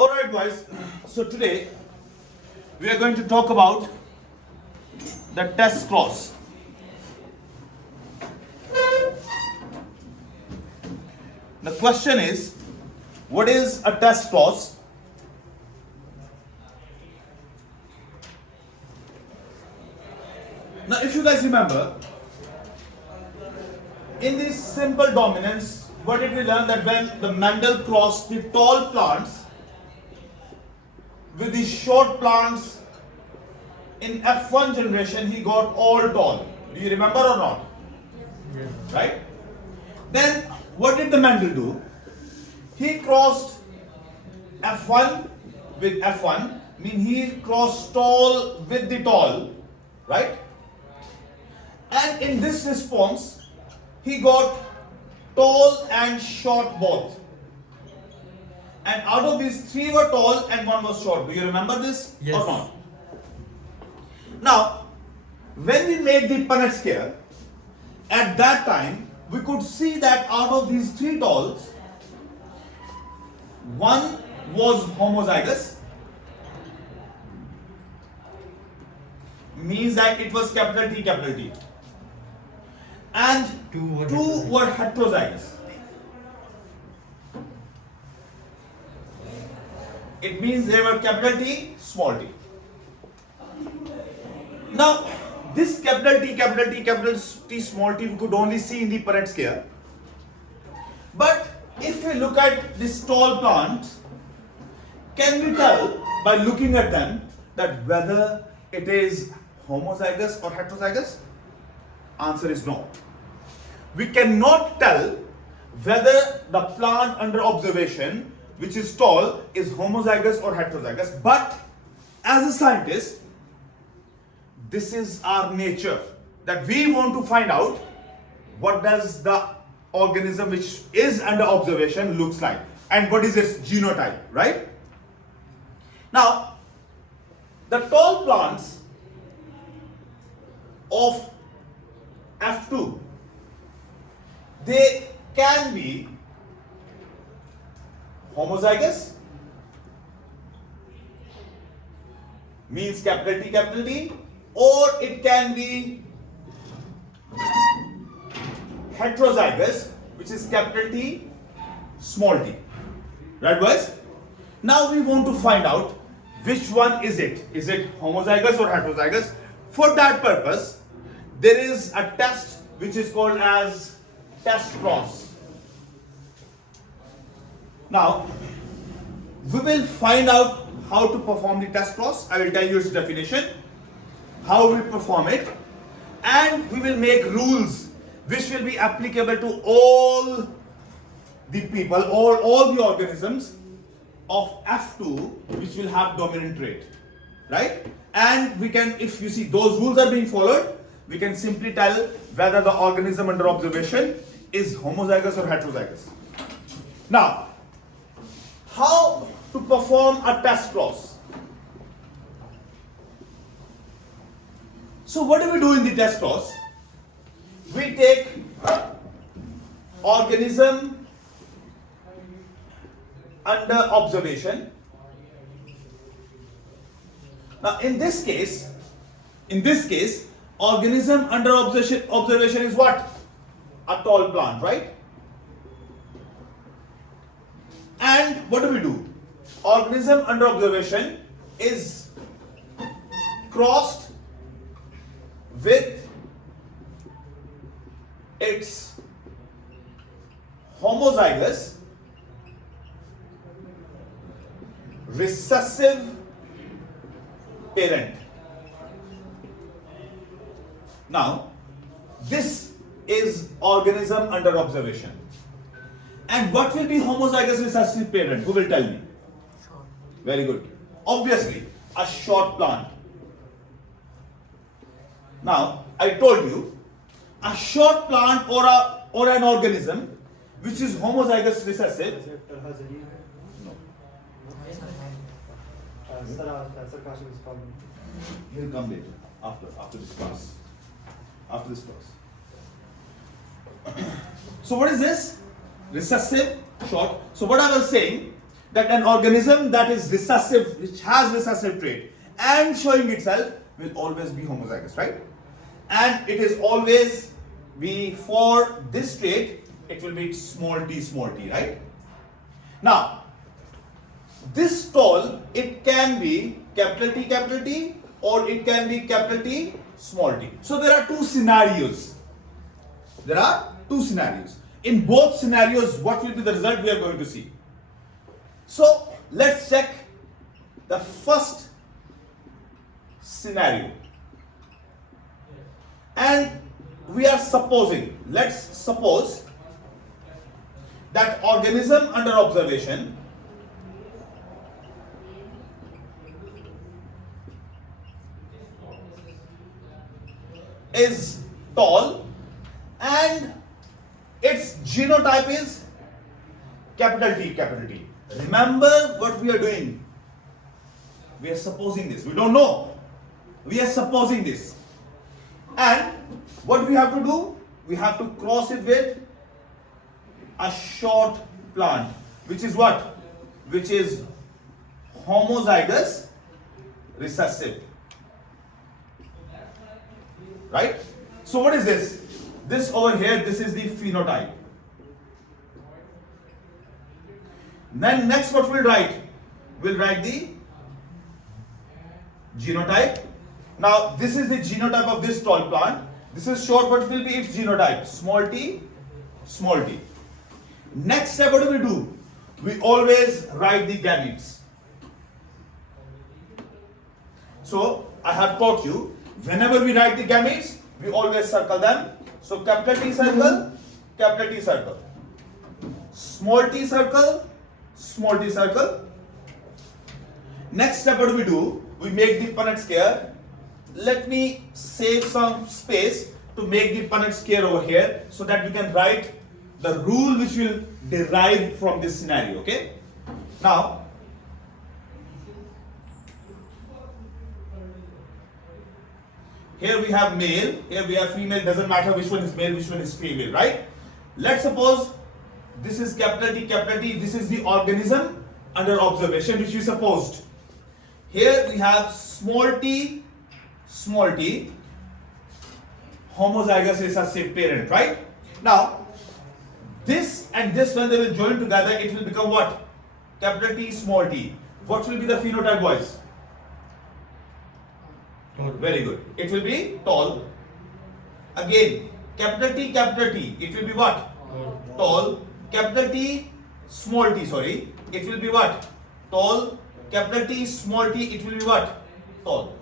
Alright guys, so today we are going to talk about the test clause. The question is, what is a test clause? Now if you guys remember, in this simple dominance, what did we learn? That when the Mendel crossed the tall plants with the short plants in F1 generation, he got all tall. Do you remember or not? Yeah. Right? Then what did the Mendel do? He crossed F1 with F1, mean he crossed tall with the tall, right? And in this response, he got tall and short both. And out of these, 3 were tall and 1 was short. Do you remember this Yes. or not? Now, when we made the Punnett scale, at that time, we could see that out of these 3 talls, 1 was homozygous, means that it was capital T, and 2 were heterozygous. It means they were capital T, small t. Now, this capital T, small t, we could only see in the Punnett scale. But if we look at this tall plant, can we tell by looking at them that whether it is homozygous or heterozygous? Answer is no. We cannot tell whether the plant under observation, which is tall, is homozygous or heterozygous. But as a scientist, this is our nature, that we want to find out what does the organism which is under observation looks like and what is its genotype, right? Now, the tall plants of F2, they can be homozygous, means capital T, or it can be heterozygous, which is capital T, small t. Right guys? Now we want to find out which one is it. Is it homozygous or heterozygous? For that purpose, there is a test which is called as test cross. Now, we will find out how to perform the test cross. I will tell you its definition, how we perform it, and we will make rules which will be applicable to all the people, all the organisms of F2 which will have dominant trait, right? And we can, if you see those rules are being followed, we can simply tell whether the organism under observation is homozygous or heterozygous. Now, how to perform a test cross? So what do we do in the test cross? We take organism under observation. Now in this case, organism under observation is what? A tall plant, right? And what do? Organism under observation is crossed with its homozygous recessive parent. Now, this is organism under observation. And what will be homozygous recessive parent? Who will tell me? Very good. Obviously, a short plant. Now, I told you, a short plant or an organism which is homozygous recessive. No. Sir Kashif is calling. He'll come later, after this class. After this class. So what is this? Recessive, short. So what I was saying, that an organism that is recessive, which has recessive trait and showing itself, will always be homozygous, right? And it is always be for this trait, it will be small t, right? Now, this tall, it can be capital T, or it can be capital T, small t. So there are two scenarios. There are two scenarios. In both scenarios, what will be the result we are going to see. So let's check the first scenario. And we are supposing, let's suppose that organism under observation is tall and its genotype is capital T. Remember what we are doing. We are supposing this. We don't know. We are supposing this. And what we have to do? We have to cross it with a short plant. Which is what? Which is homozygous recessive. Right? So what is this? This over here, this is the phenotype. Then next what we'll write? We'll write the genotype. Now this is the genotype of this tall plant. This is short, what will be its genotype? Small t. Next step, what do we do? We always write the gametes. So I have taught you, whenever we write the gametes, we always circle them. So capital T circle, small t circle, small t circle. Next step, what do we do? We make the Punnett square. Let me save some space to make the Punnett square over here so that we can write the rule which will derive from this scenario. Okay? Now, here we have male, here we have female, doesn't matter which one is male, which one is female, right? Let's suppose this is capital T, this is the organism under observation which we supposed. Here we have small t, homozygous recessive parent, right? Now, this and this, when they will join together, it will become what? Capital T, small t. What will be the phenotype, boys? Very good. It will be tall. Again, capital T, it will be what? Tall. Capital T, small t, sorry. It will be what? Tall. Capital T, small t, it will be what? Tall.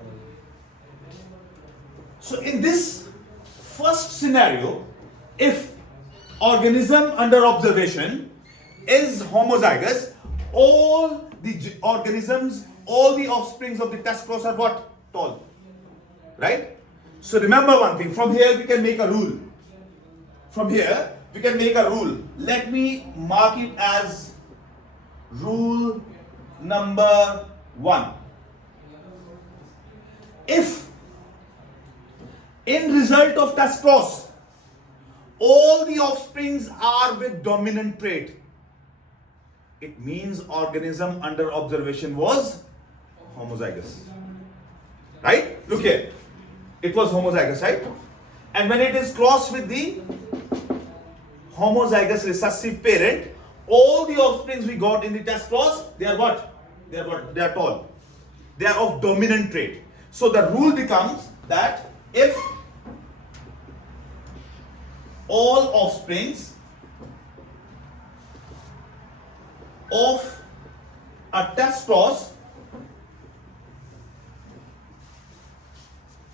So in this first scenario, if organism under observation is homozygous, all the organisms, all the offsprings of the test cross are what? Tall. Right? So remember one thing, from here we can make a rule. Let me mark it as rule number 1. If in result of test cross, all the offsprings are with dominant trait, it means organism under observation was homozygous. Right? Look here. It was homozygous, right? And when it is crossed with the homozygous recessive parent, all the offsprings we got in the test cross, they are what? They are tall. They are of dominant trait. So the rule becomes that if all offsprings of a test cross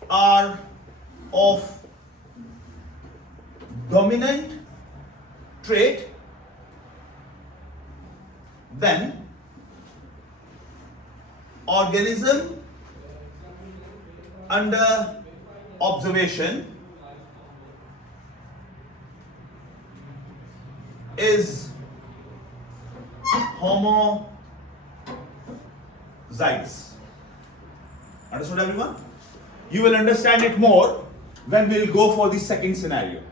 are of dominant trait, then organism under observation is homozygous. Understood, everyone? You will understand it more when we will go for the second scenario.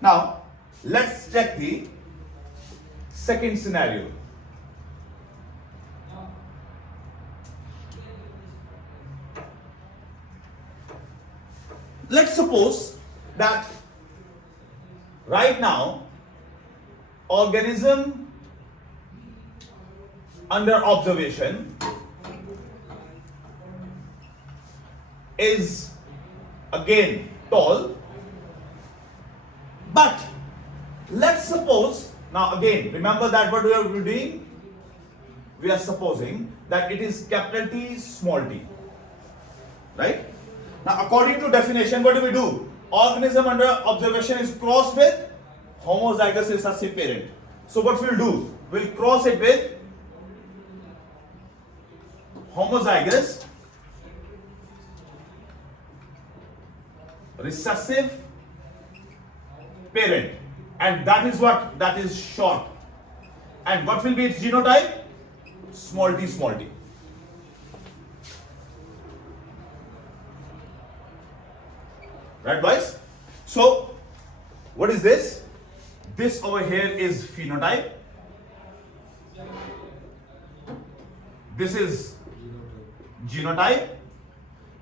Now, let's check the second scenario. let's suppose that right now organism under observation is again tall, but let's suppose, now again remember that what we are doing, we are supposing that it is capital T small t, right? Now according to definition, what do? Organism under observation is crossed with homozygous recessive parent. So what we'll do, we'll cross it with homozygous recessive parent, and that is what? That is short. And what will be its genotype? Small t, small t. Right, boys? So, what is this? This over here is phenotype. This is genotype.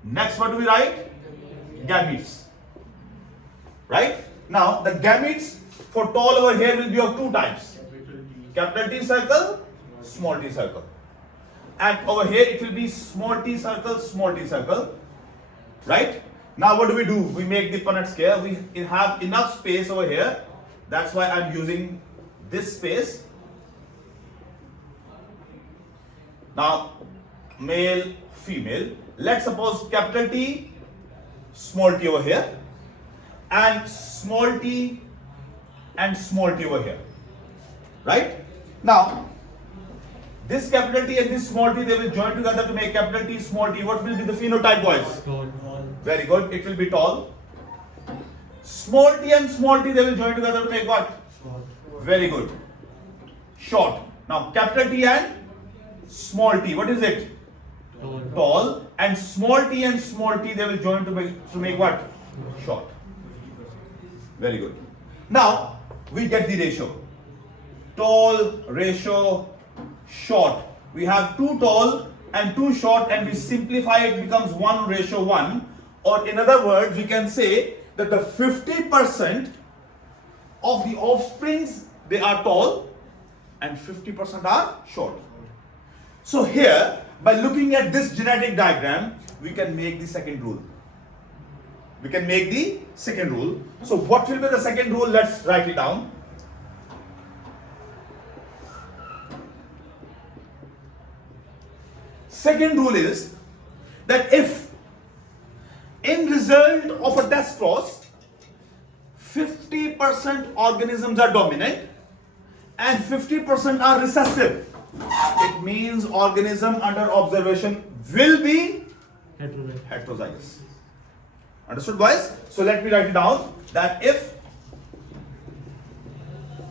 Next, what do we write? Gametes. Right? Now, the gametes for tall over here will be of two types. Capital T circle, small t circle. And over here it will be small t circle, small t circle. Right? Now what do? We make the Punnett scale. We have enough space over here. That's why I'm using this space. Now, male, female. Let's suppose capital T, small t over here, and small t and small t over here. Right? Now, this capital T and this small t, they will join together to make capital T, small t. What will be the phenotype, boys? Very good. It will be tall. Small t and small t, they will join together to make what? Very good. Short. Now, capital T and small t, what is it? Tall. And small t and small t, they will join to make what? Short. Very good. Now, we get the ratio. Tall, ratio, short. We have two tall and two short, and we simplify it, becomes 1:1. Or in other words, we can say that the 50% of the offsprings, they are tall and 50% are short. So here, by looking at this genetic diagram, we can make the second rule. We can make the second rule. So what will be the second rule? Let's write it down. Second rule is that if in result of a test cross 50% organisms are dominant and 50% are recessive, it means organism under observation will be heterozygous. Understood, boys? So let me write it down, that if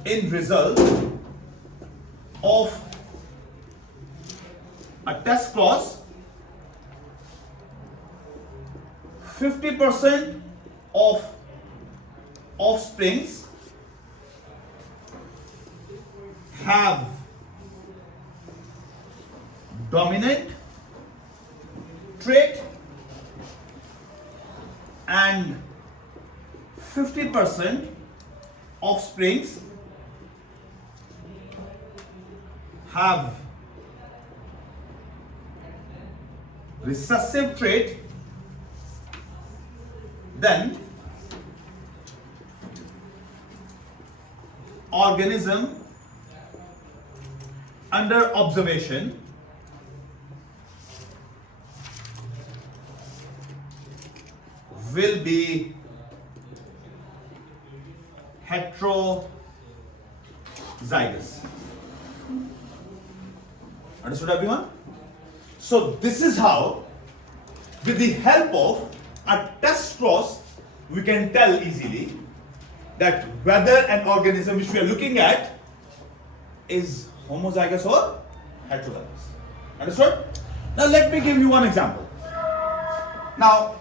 in result of a test cross 50% of offsprings have dominant trait and 50% offsprings have recessive trait, then organism under observation will be heterozygous. Understood, everyone? So this is how, with the help of a test cross, we can tell easily that whether an organism which we are looking at is homozygous or heterozygous. Understood? Now let me give you one example. Now,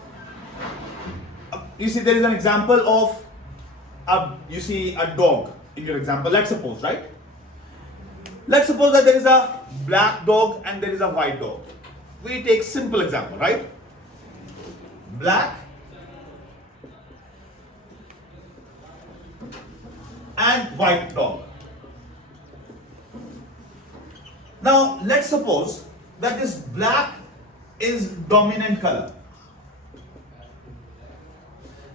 you see there is an example of a dog in your example. Let's suppose, right? Let's suppose that there is a black dog and there is a white dog. We take simple example, right? Black and white dog. Now let's suppose that this black is dominant color.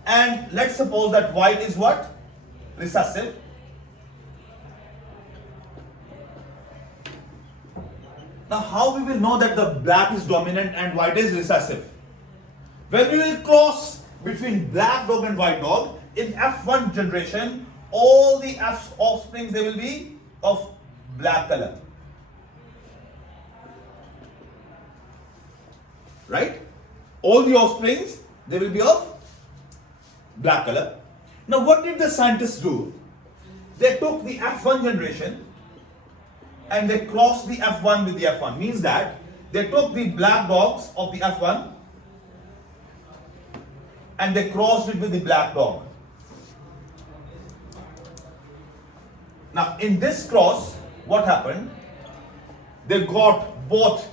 And let's suppose that white is what? Recessive. Now how we will know that the black is dominant and white is recessive? When we will cross between black dog and white dog, in F1 generation, all the F offsprings, they will be of black color. Right? All the offsprings, they will be of black color. Now what did the scientists do? They took the F1 generation and they crossed the F1 with the F1. Means that they took the black dogs of the F1 and they crossed it with the black dog. Now in this cross, what happened? They got both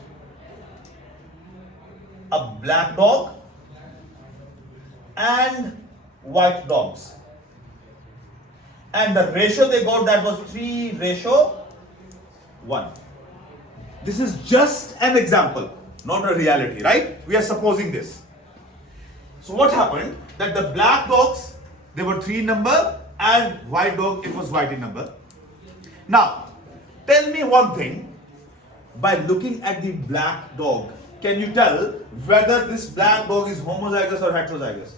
a black dog and white dogs. And the ratio they got, that was 3:1. This is just an example, not a reality, right? We are supposing this. So what happened? That the black dogs, they were 3 in number, and white dog, it was white in number. Now, tell me one thing. By looking at the black dog, can you tell whether this black dog is homozygous or heterozygous?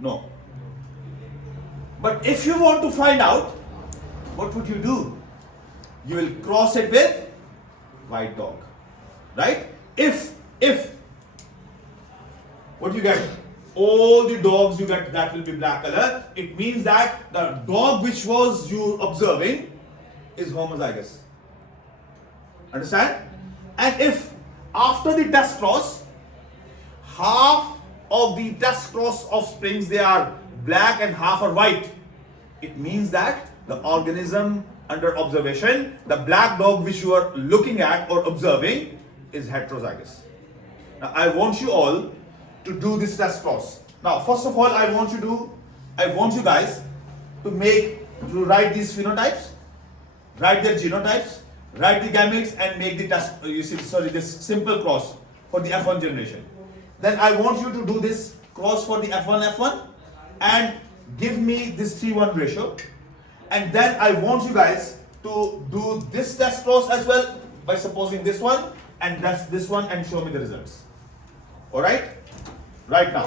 No. But if you want to find out, what would you do? You will cross it with white dog, right? If what do you get? All the dogs you get, that will be black color. It means that the dog which was you observing is homozygous. Understand? And if after the test cross, half of the test cross offsprings, they are black and half are white, it means that the organism under observation, the black dog which you are looking at or observing, is heterozygous. Now I want you all to do this test cross. Now first of all, I want you guys to write these phenotypes, write their genotypes, write the gametes, and make the test, this simple cross for the F1 generation. Then I want you to do this cross for the F1 and give me this 3:1 ratio. And then I want you guys to do this test cross as well by supposing this one and that's this one and show me the results. Alright? Right now.